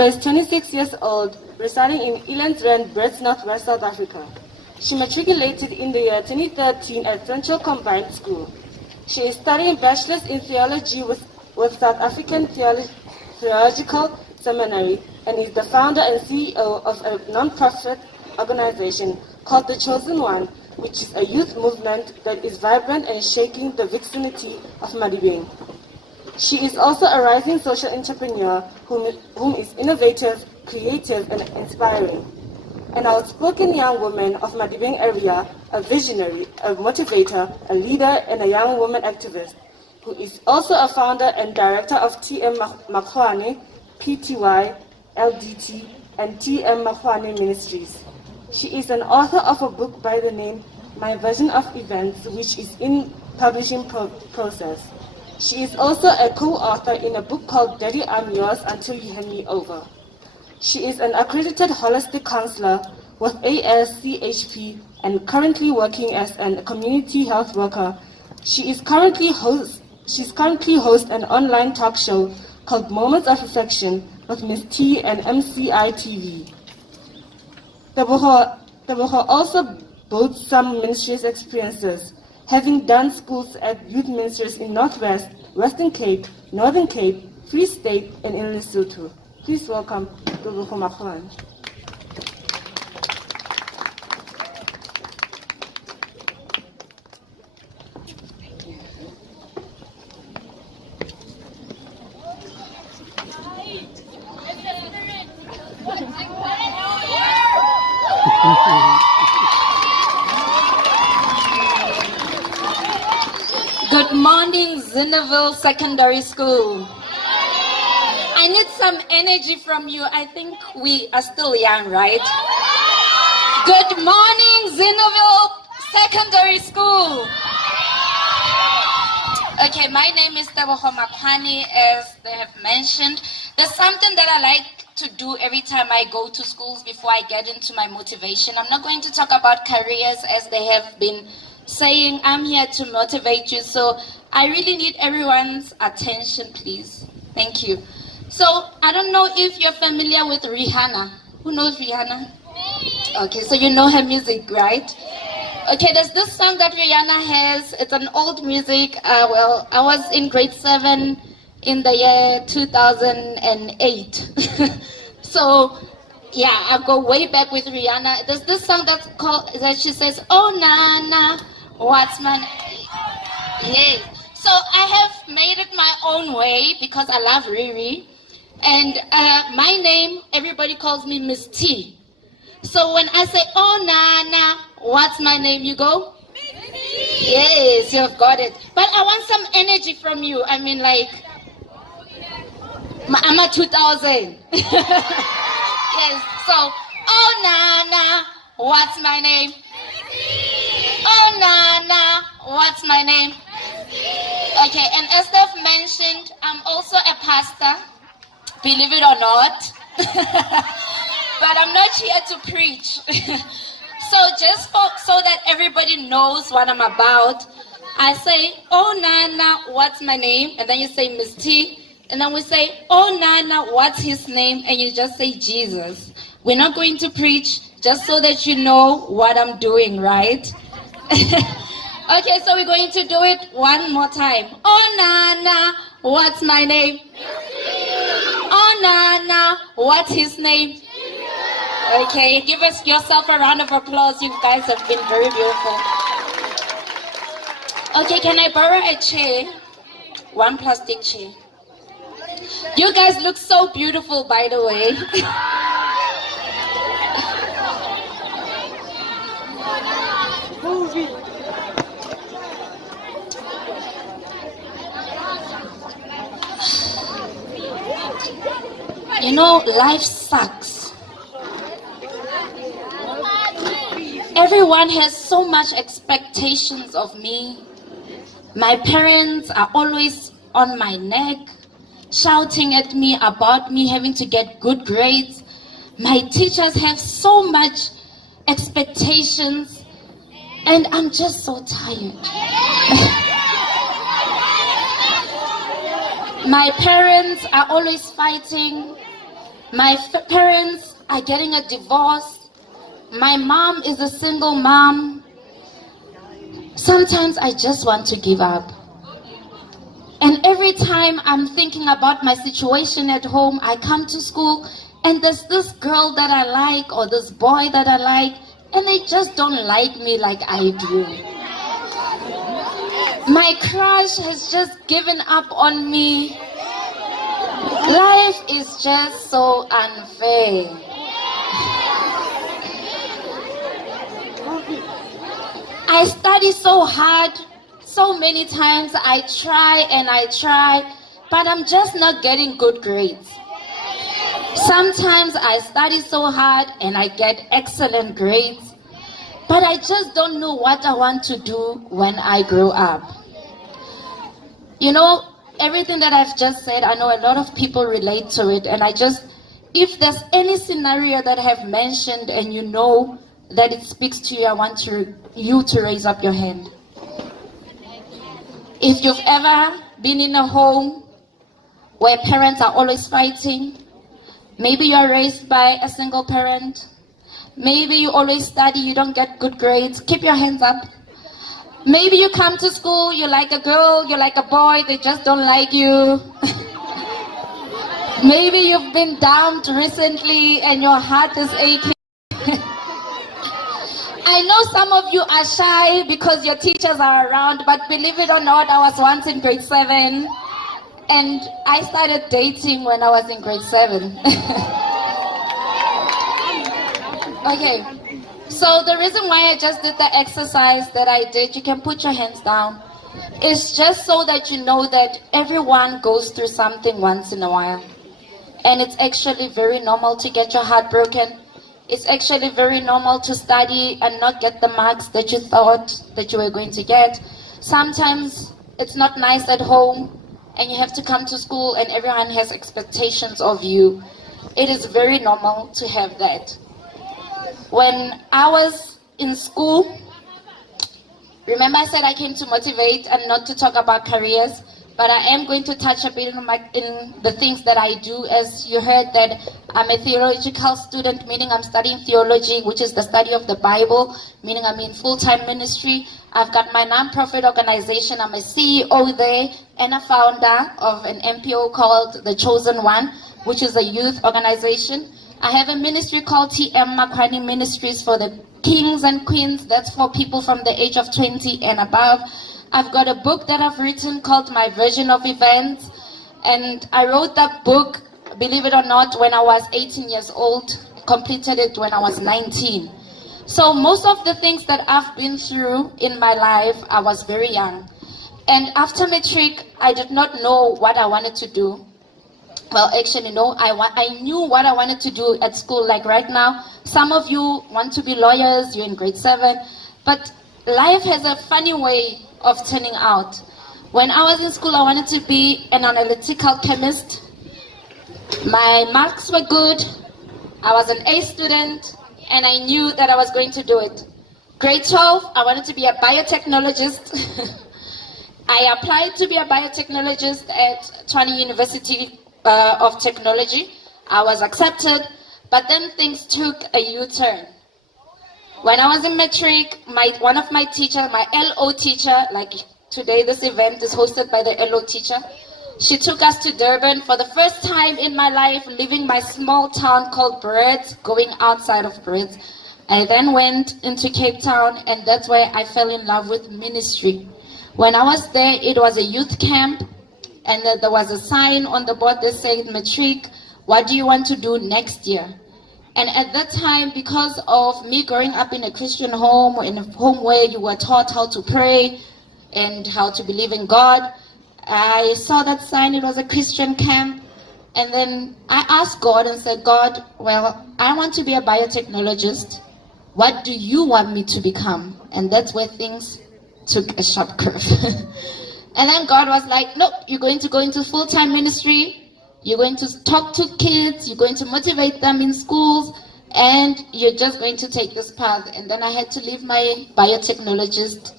is 26 years old, residing in Elandsrand, Brits, Northwest South Africa. She matriculated in the year 2013 at Central Combined School. She is studying Bachelor's in Theology with South African Theological Seminary and is the founder and CEO of a non-profit organization called The Chosen One, which is a youth movement that is vibrant and shaking the vicinity of Madibeng. She is also a rising social entrepreneur whom is innovative, creative, and inspiring. An outspoken young woman of Madibeng area, a visionary, a motivator, a leader, and a young woman activist, who is also a founder and director of TM Makwane, PTY, LDT, and TM Makwane Ministries. She is an author of a book by the name My Version of Events, which is in publishing process. She is also a co-author in a book called Daddy, I'm Yours Until You Hand Me Over. She is an accredited holistic counselor with ASCHP and currently working as a community health worker. She's currently host an online talk show called Moments of Reflection with Ms. T and MCI TV. Tebogo also boasts some ministries experiences, having done schools at youth ministries in Northwest, Western Cape, Northern Cape, Free State, and in Lesotho. Please welcome Tebogo Makwane. Good morning, Zinniaville Secondary School. I need some energy from you. I think we are still young, right? Good morning, Zinniaville Secondary School. Okay, my name is Tebogo Makwane, as they have mentioned. There's something that I like to do every time I go to schools before I get into my motivation. I'm not going to talk about careers as they have been saying. I'm here to motivate you, so I really need everyone's attention, please. Thank you. So I don't know if you're familiar with Rihanna. Who knows Rihanna? Okay, so you know her music, right? Okay, there's this song that Rihanna has. It's an old music. Well, I was in grade 7 in the year 2008. So yeah, I go way back with Rihanna. There's this song that she says, "Oh na na, what's my name?" Yeah. So I have made it my own way because I love Riri, and my name, everybody calls me Miss T. So when I say, "Oh na na, what's my name?" you go, Miss T. Yes, you've got it. But I want some energy from you. I mean, like, I'm a 2000. Yes, so, oh na na, what's my name? Oh na na, what's my name? Okay, and as they've mentioned, I'm also a pastor, believe it or not. But I'm not here to preach. So just so that everybody knows what I'm about, I say, oh na na, what's my name? And then you say Miss T. And then we say, oh Nana, what's his name? And you just say Jesus. We're not going to preach, just so that you know what I'm doing, right? Okay, so we're going to do it one more time. Oh Nana, what's my name? Oh Nana, what's his name? Okay, give us yourself a round of applause. You guys have been very beautiful. Okay, can I borrow a chair? One plastic chair. You guys look so beautiful, by the way. You know, life sucks. Everyone has so much expectations of me. My parents are always on my neck, shouting at me about me having to get good grades. My teachers have so much expectations, and I'm just so tired. My parents are always fighting. My parents are getting a divorce. My mom is a single mom. Sometimes I just want to give up. And every time I'm thinking about my situation at home, I come to school and there's this girl that I like or this boy that I like, and they just don't like me like I do. My crush has just given up on me. Life is just so unfair. I study so hard. So many times I try, but I'm just not getting good grades. Sometimes I study so hard and I get excellent grades, but I just don't know what I want to do when I grow up. You know, everything that I've just said, I know a lot of people relate to it, and if there's any scenario that I have mentioned and you know that it speaks to you, I want you to raise up your hand. If you've ever been in a home where parents are always fighting, maybe you're raised by a single parent, maybe you always study, you don't get good grades, keep your hands up. Maybe you come to school, you like a girl, you like a boy, they just don't like you. Maybe you've been dumped recently and your heart is aching. I know some of you are shy because your teachers are around, but believe it or not, I was once in grade 7 and I started dating when I was in grade 7. Okay, so the reason why I just did the exercise that I did, you can put your hands down, is just so that you know that everyone goes through something once in a while. And it's actually very normal to get your heart broken. It's actually very normal to study and not get the marks that you thought that you were going to get. Sometimes it's not nice at home and you have to come to school and everyone has expectations of you. It is very normal to have that. When I was in school, remember I said I came to motivate and not to talk about careers, but I am going to touch a bit in the things that I do. As you heard that I'm a theological student, meaning I'm studying theology, which is the study of the Bible, meaning I'm in full-time ministry. I've got my non-profit organization. I'm a CEO there and a founder of an MPO called The Chosen One, which is a youth organization. I have a ministry called TM Makwani Ministries for the kings and queens. That's for people from the age of 20 and above. I've got a book that I've written called My Version of Events, and I wrote that book, believe it or not, when I was 18 years old, completed it when I was 19. So most of the things that I've been through in my life, I was very young. And after matric, I did not know what I wanted to do. Well, actually, no, I knew what I wanted to do at school. Like right now, some of you want to be lawyers, you're in grade 7, but life has a funny way of turning out. When I was in school, I wanted to be an analytical chemist. My marks were good. I was an A student, and I knew that I was going to do it. Grade 12, I wanted to be a biotechnologist. I applied to be a biotechnologist at Tshwane University of Technology. I was accepted, but then things took a U-turn. When I was in matric, one of my teachers, my LO teacher, like today this event is hosted by the LO teacher, she took us to Durban for the first time in my life, leaving my small town called Brits, going outside of Brits. I then went into Cape Town, and that's where I fell in love with ministry. When I was there, it was a youth camp, and there was a sign on the board that said, Matric, what do you want to do next year? And at that time, because of me growing up in a Christian home, in a home where you were taught how to pray and how to believe in God, I saw that sign. It was a Christian camp. And then I asked God and said, God, well, I want to be a biotechnologist. What do you want me to become? And that's where things took a sharp curve. And then God was like, nope, you're going to go into full-time ministry. You're going to talk to kids, you're going to motivate them in schools, and you're just going to take this path. And then I had to leave my biotechnologist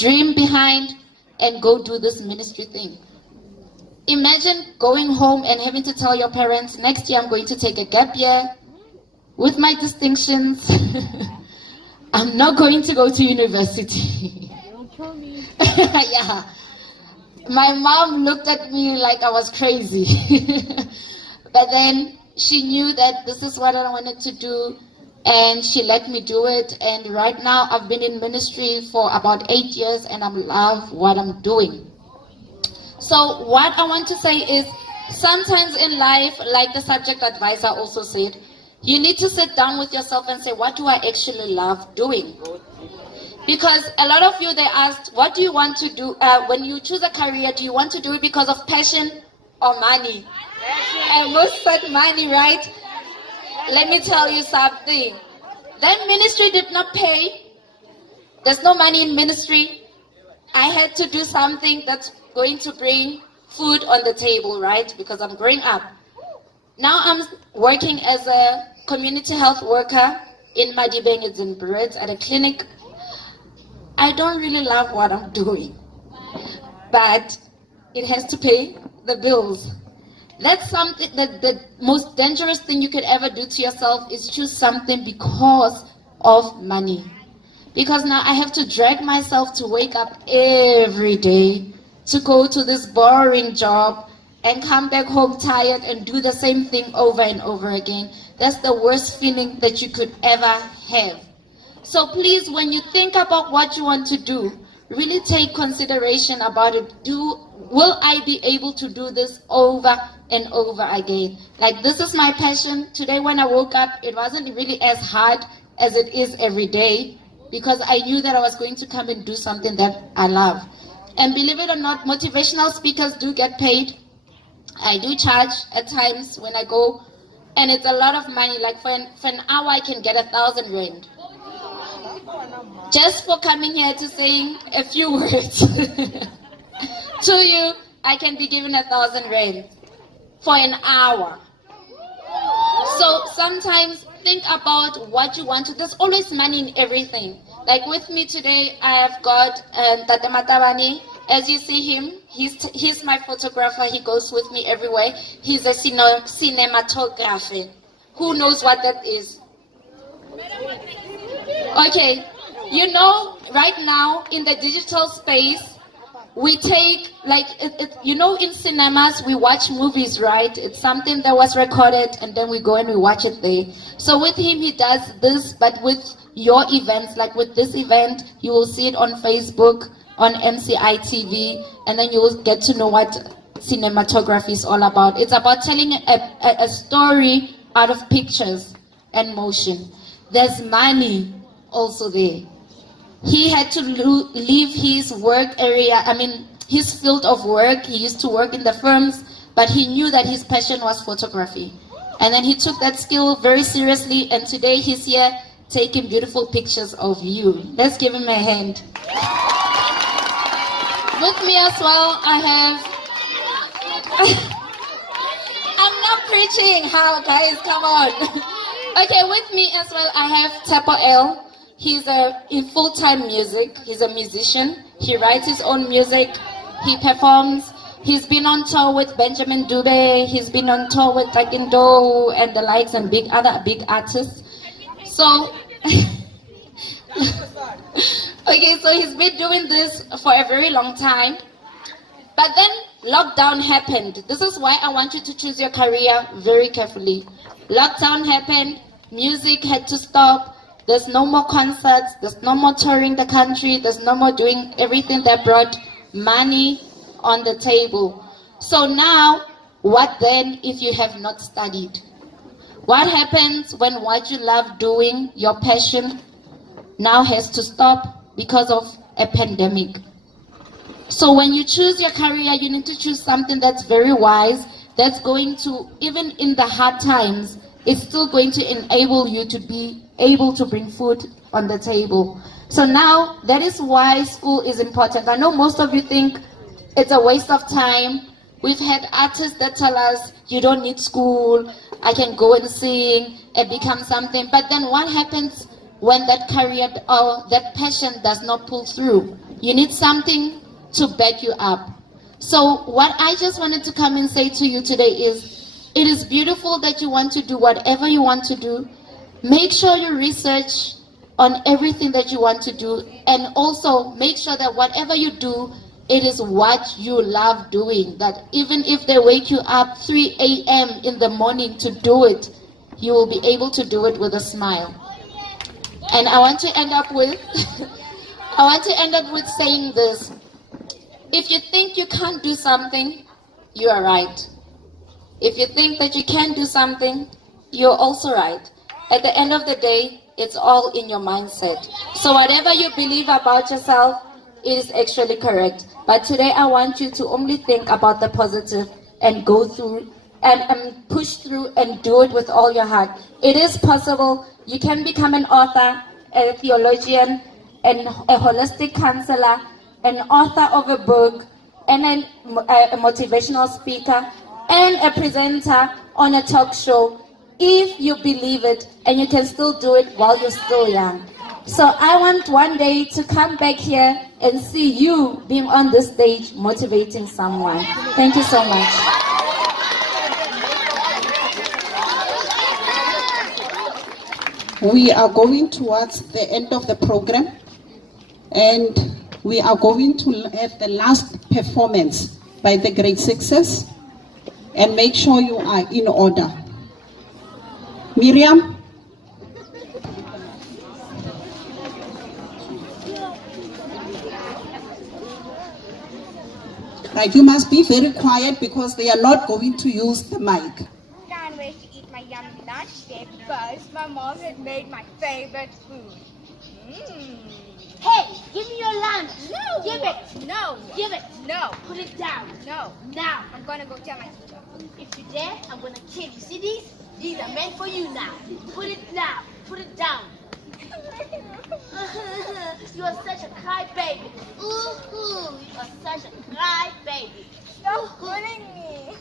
dream behind and go do this ministry thing. Imagine going home and having to tell your parents, next year I'm going to take a gap year with my distinctions. I'm not going to go to university. Yeah. My mom looked at me like I was crazy. But then she knew that this is what I wanted to do, and she let me do it. And right now I've been in ministry for about 8 years, and I love what I'm doing. So what I want to say is, sometimes in life, like the subject advisor also said, you need to sit down with yourself and say, what do I actually love doing? Because a lot of you, they asked, what do you want to do? When you choose a career, do you want to do it because of passion or money? And most said money, right? Let me tell you something. That ministry did not pay. There's no money in ministry. I had to do something that's going to bring food on the table, right? Because I'm growing up. Now I'm working as a community health worker in Madibeng, it's in Brits, at a clinic. I don't really love what I'm doing, but it has to pay the bills. That's something that the most dangerous thing you could ever do to yourself is choose something because of money. Because now I have to drag myself to wake up every day to go to this boring job and come back home tired and do the same thing over and over again. That's the worst feeling that you could ever have. So please, when you think about what you want to do, really take consideration about it. Will I be able to do this over and over again? Like, this is my passion. Today when I woke up, it wasn't really as hard as it is every day, because I knew that I was going to come and do something that I love. And believe it or not, motivational speakers do get paid. I do charge at times when I go, and it's a lot of money. Like for an hour, I can get 1,000 rand. Just for coming here to saying a few words to you, I can be given 1,000 rand for an hour. So sometimes think about what you want to. There's always money in everything. Like with me today, I have got Tata Matabani. As you see him, he's my photographer. He goes with me everywhere. He's a cinematographer. Who knows what that is? Okay, you know, right now in the digital space, we take, like, in cinemas, we watch movies, right? It's something that was recorded, and then we go and we watch it there. So with him, he does this, but with your events, like with this event, you will see it on Facebook, on MCI TV, and then you will get to know what cinematography is all about. It's about telling a story out of pictures and motion. There's money also there. He had to leave his work area, his field of work. He used to work in the firms, but he knew that his passion was photography. And then he took that skill very seriously, and today he's here taking beautiful pictures of you. Let's give him a hand. With me as well, I have... I'm not preaching, how guys, come on. Okay, with me as well, I have Tapo L. He's in full-time music. He's a musician. He writes his own music. He performs. He's been on tour with Benjamin Dube. He's been on tour with Takindo and the likes, and other big artists. So, okay, so he's been doing this for a very long time. But then lockdown happened. This is why I want you to choose your career very carefully. Lockdown happened. Music had to stop. There's no more concerts, there's no more touring the country, there's no more doing everything that brought money on the table. So now, what then if you have not studied? What happens when what you love doing, your passion, now has to stop because of a pandemic? So when you choose your career, you need to choose something that's very wise, that's going to, even in the hard times, it's still going to enable you to be able to bring food on the table. So now, that is why school is important. I know most of you think it's a waste of time. We've had artists that tell us, you don't need school, I can go and sing and become something. But then what happens when that career or that passion does not pull through? You need something to back you up. So what I just wanted to come and say to you today is, it is beautiful that you want to do whatever you want to do. Make sure you research on everything that you want to do, and also make sure that whatever you do, it is what you love doing. That even if they wake you up 3 a.m. in the morning to do it, you will be able to do it with a smile. And I want to end up with saying this. If you think you can't do something, you are right. If you think that you can't do something, you're also right. At the end of the day, it's all in your mindset. So whatever you believe about yourself, it is actually correct. But today I want you to only think about the positive and go through and push through and do it with all your heart. It is possible. You can become an author, a theologian, and a holistic counselor, an author of a book, and a motivational speaker, and a presenter on a talk show, if you believe it, and you can still do it while you're still young. So I want one day to come back here and see you being on this stage motivating someone. Thank you so much. We are going towards the end of the program, and we are going to have the last performance by the grade sixes, and make sure you are in order. Miriam? Right, you must be very quiet because they are not going to use the mic. Can't wait to eat my yummy lunch today because my mom had made my favorite food. Hey, give me your lunch. No. Give it. No. Give it. No. Put it down. No. Now. I'm gonna go tell my teacher. If you dare, I'm gonna kill you. See these? These are meant for you now. Put it now. Put it down. You are such a crybaby. Ooh, you are such a crybaby. Stop bullying me.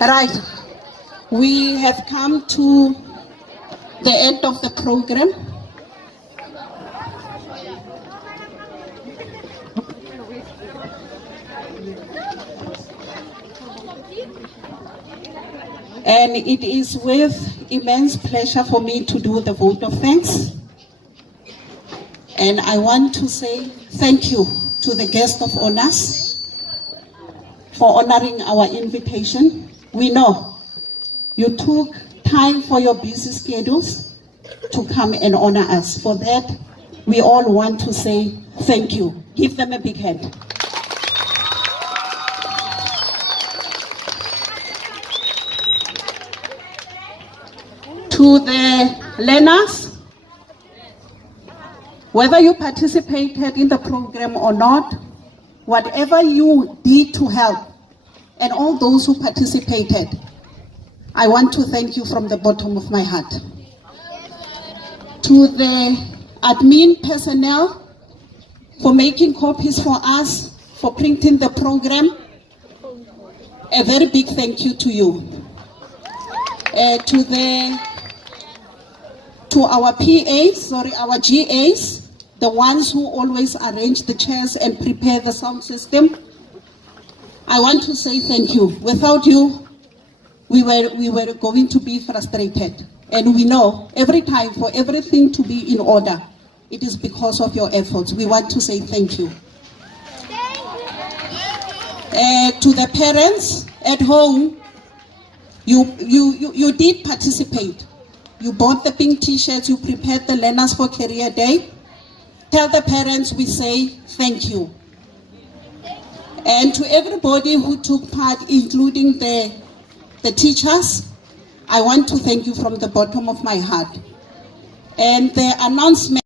Right. We have come to the end of the program. And it is with immense pleasure for me to do the vote of thanks. And I want to say thank you to the guest of honors for honoring our invitation. We know you took time for your busy schedules to come and honor us. For that, we all want to say thank you. Give them a big hand. To the learners, whether you participated in the program or not, whatever you did to help, and all those who participated, I want to thank you from the bottom of my heart. To the admin personnel for making copies for us, for printing the program, a very big thank you to you. To our PAs, our GAs, the ones who always arrange the chairs and prepare the sound system, I want to say thank you. Without you, we were going to be frustrated. And we know every time for everything to be in order, it is because of your efforts. We want to say thank you. To the parents at home, you did participate. You bought the pink t-shirts, you prepared the learners for Career Day. Tell the parents we say thank you. And to everybody who took part, including the teachers, I want to thank you from the bottom of my heart. And the announcement